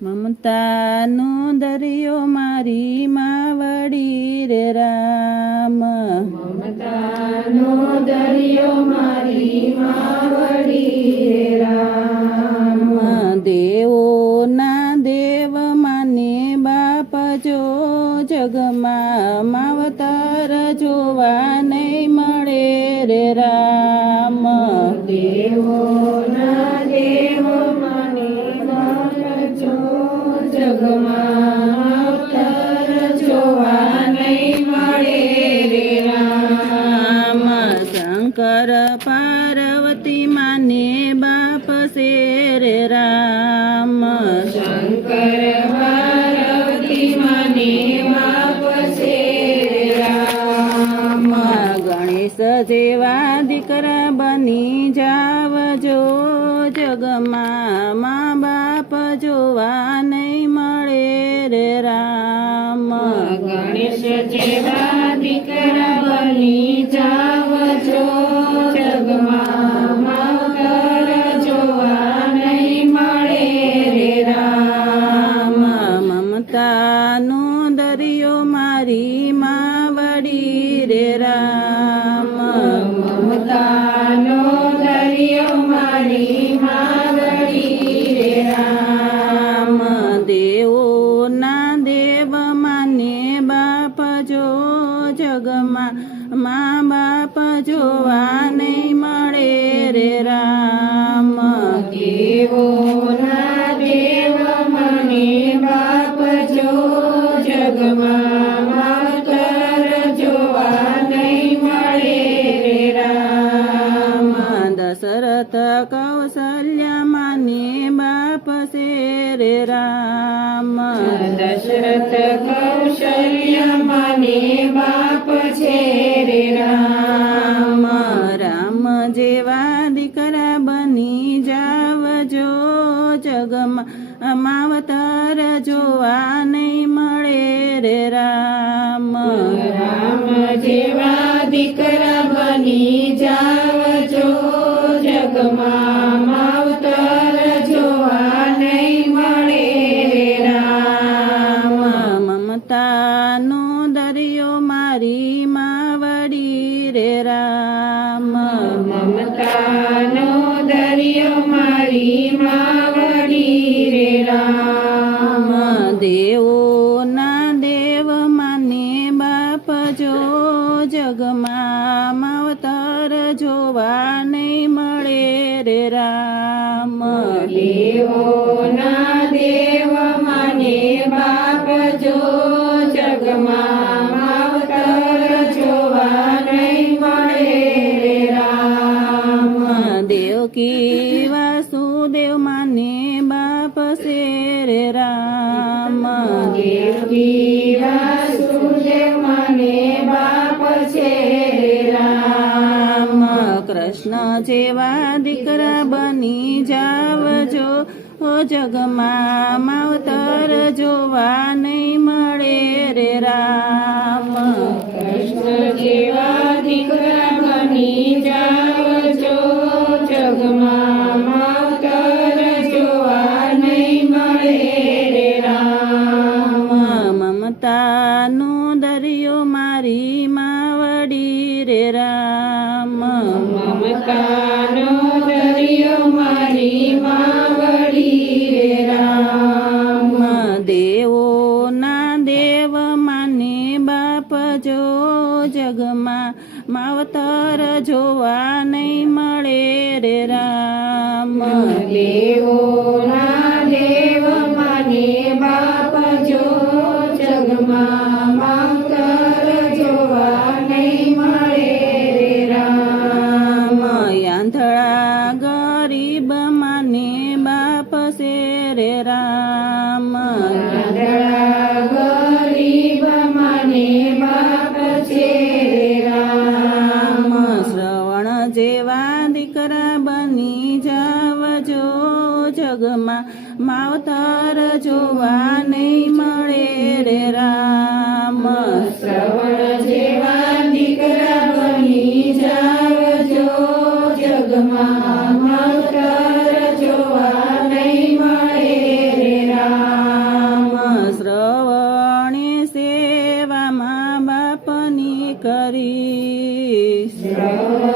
મમતાનો દરિયો મારી માવડી રે રામ. મમતાનો દરિયો મારી માવડી રે રામ. દેવોના દેવ માને બાપ જો જગમાં માવતર જોવા નહીં મળે રે રામ. દેવોના દેવ માને બાપ જો જગમાં માવતર જોવા નહીં મળે રે રામ. શંકર પાર્વતી માને બાપ છે રે રામ. શંકર પાર્વતી માને બાપ છે રે રામ. ગણેશ જેવા દીકરા બની જાવજો જગમાં મા બાપ જોવા નહીં મળે રે રામ. ગણેશ જેવા દીકરા બની જાવજો જગમાં માવતર જોવા નહીં મળે રે રામ. મમતાનો દરિયો મારી માવડી રે રામ. મમતાનો દરિયો મારી માવડી રે રામ. દેવોના દેવ માને બાપ જો જગમાં મા બાપ જોવા નહીં મળે રે રામ. દેવોના દેવ મને બાપ જો જગમાં માવતર જોવા નહીં મળે રે રામ. દશરથ કૌશલ્યા માને બાપ છે રે રામ. દશરથ કૌશલ્ય મને બાપ છે રે રામ. રામ જેવા દીકરા બની જાવજો જગમાં માવતર જોવા નહીં મળે રે રામ. રામ જેવા દીકરા બની જાવજો જગમાં માવતર જોવા નહીં મળે રે રામ. મમતાનો દરિયો મારી માવડી રે રામ. મમતાનો દરિયો મારી માવડી રે રામ. દેવોના દેવ માને બાપ જો જગમાં માવતર જોવા નહીં મળે રે રામ. દેવોના દેવ મને બાપ જો જગમાં માવતર જોવા નહીં મળે રે રામ. દેવકી વાસુદેવ માને બાપ છે રે રામ. દેવકી વાસુદેવ મને બાપ છે રે રામ. કૃષ્ણ જેવા દીકરા બની જાવજો જગમાં માવતર જોવા નહીં મળે રે રામ. કૃષ્ણ જેવા દીકરા બની જાવજો જગમાં માવતર જોવા નહીં મળે રે રામ. મમતાનો દરિયો મારી માવડી રે રામ. મમતાનો દરિયો મારી માવડી રે રામ. દેવોના દેવ માને બાપ જો જગમાં માવતર જોવા નહીં મળે રે રામ. દેવોના દેવ મને બાપ જો જગમાં માવતર જોવા નહીં મળે રે રામ. આંધળા ગરીબ માને બાપ છે રે રામ. આંધળા ગરીબ મને બાપ છે રે રામ. શ્રવણ જેવા દીકરા બની જાવજો જગમાં માવતર જોવા નહીં મળે રે રામ. શ્રવણ જેવા દીકરા બની જાવજો જગમાં માવતર જોવા નહીં મળે રે રામ. કરીશ શ્રવણ